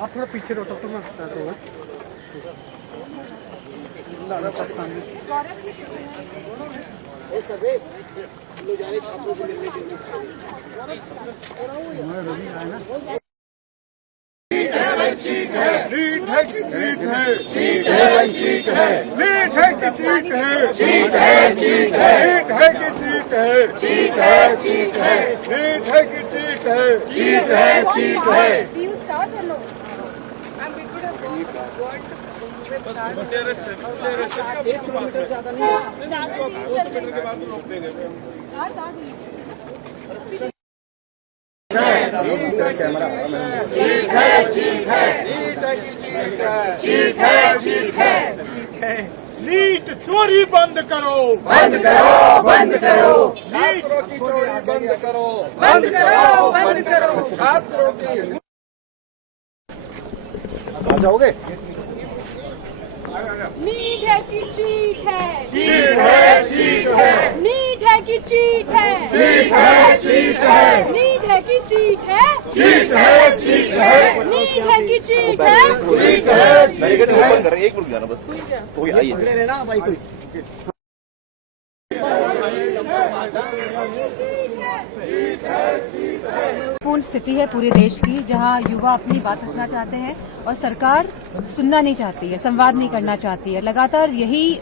आप थोड़ा पीछे रोटा तो मैं छात्रों से मिलने के लिए चीट है कि चीट है, चीट है चीट है, लीट है कि चीट है, चीट है चीट है, लीट है कि चीट है, चीट है चीट है, लीट है कि चीट है, चीट है चीट है। एक किलोमीटर ज्यादा नहीं, 200 मीटर के बाद रोक देंगे। चीट है चीट है, चीट है चीट है, लीट चोरी बंद करो, बंद करो, बंद करो, छात्रों की चोरी बंद करो, बंद करो, बंद करो, छात्रों की। आ जाओगे? नीट है कि चीट है, चीट है चीट है, नीट है कि चीट है, चीट है चीट है, नीट है कि चीट है, चीट है चीट है, नीट है कि चीट है, चीट है। बैरिकेड ओपन कर रहे हैं, एक मिनट जाना बस, कोई आइए। पूर्ण स्थिति है पूरे देश की, जहां युवा अपनी बात रखना चाहते हैं और सरकार सुनना नहीं चाहती है, संवाद नहीं करना चाहती है। लगातार यही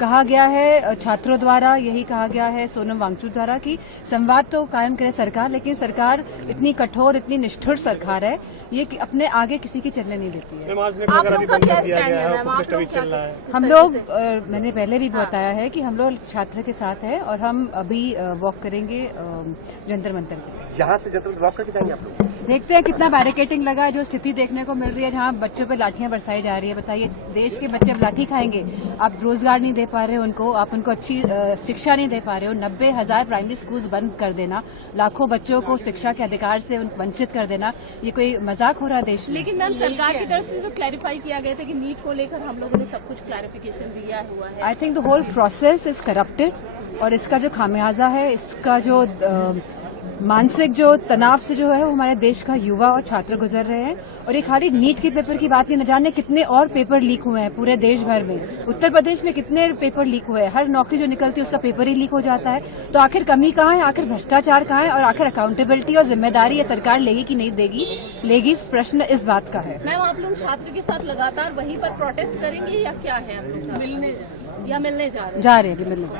कहा गया है छात्रों द्वारा, यही कहा गया है सोनम वांगचुक द्वारा कि संवाद तो कायम करे सरकार, लेकिन सरकार इतनी कठोर, इतनी निष्ठुर सरकार है, ये कि अपने आगे किसी की चलने नहीं देती है। आप लोग का क्या स्टैंड है मैम? आप लोग हम लोग मैंने पहले भी बताया है कि हम लोग छात्र के साथ हैं और हम अभी वॉक करेंगे जंतर मंतर के। यहाँ से जंतर वॉक करके जाएंगे आप लोग? देखते हैं कितना बैरिकेटिंग लगा है, जो स्थिति देखने को मिल रही है जहां बच्चों पे लाठियां बरसाई जा रही है। बताइए, देश के बच्चे अब लाठी खाएंगे? आप रोजगार नहीं दे पा रहे हो उनको, आप उनको अच्छी शिक्षा नहीं दे पा रहे हो। 90,000 प्राइमरी स्कूल बंद कर देना, लाखों बच्चों को शिक्षा के अधिकार से वंचित कर देना, ये कोई मजाक हो रहा है देश में? लेकिन मैम सरकार की तरफ से तो क्लैरिफाई किया गया था कि नीट को लेकर हम लोगों ने सब कुछ क्लैरिफिकेशन दिया हुआ है। I think the whole process is corrupted और इसका जो खामियाजा है, इसका जो मानसिक जो तनाव से जो है वो हमारे देश का युवा और छात्र गुजर रहे हैं। और ये खाली नीट के पेपर की बात नहीं, न जाने कितने और पेपर लीक हुए हैं पूरे देश भर में। उत्तर प्रदेश में कितने पेपर लीक हुए हैं, हर नौकरी जो निकलती है उसका पेपर ही लीक हो जाता है। तो आखिर कमी कहाँ है, आखिर भ्रष्टाचार कहाँ है और आखिर अकाउंटेबिलिटी और जिम्मेदारी ये सरकार लेगी कि नहीं लेगी, प्रश्न इस बात का है। मैम, आप लोग छात्र के साथ लगातार वहीं पर प्रोटेस्ट करेंगे या क्या है? मिलने जा रहे हैं? जा रहे हैं अभी मिलने।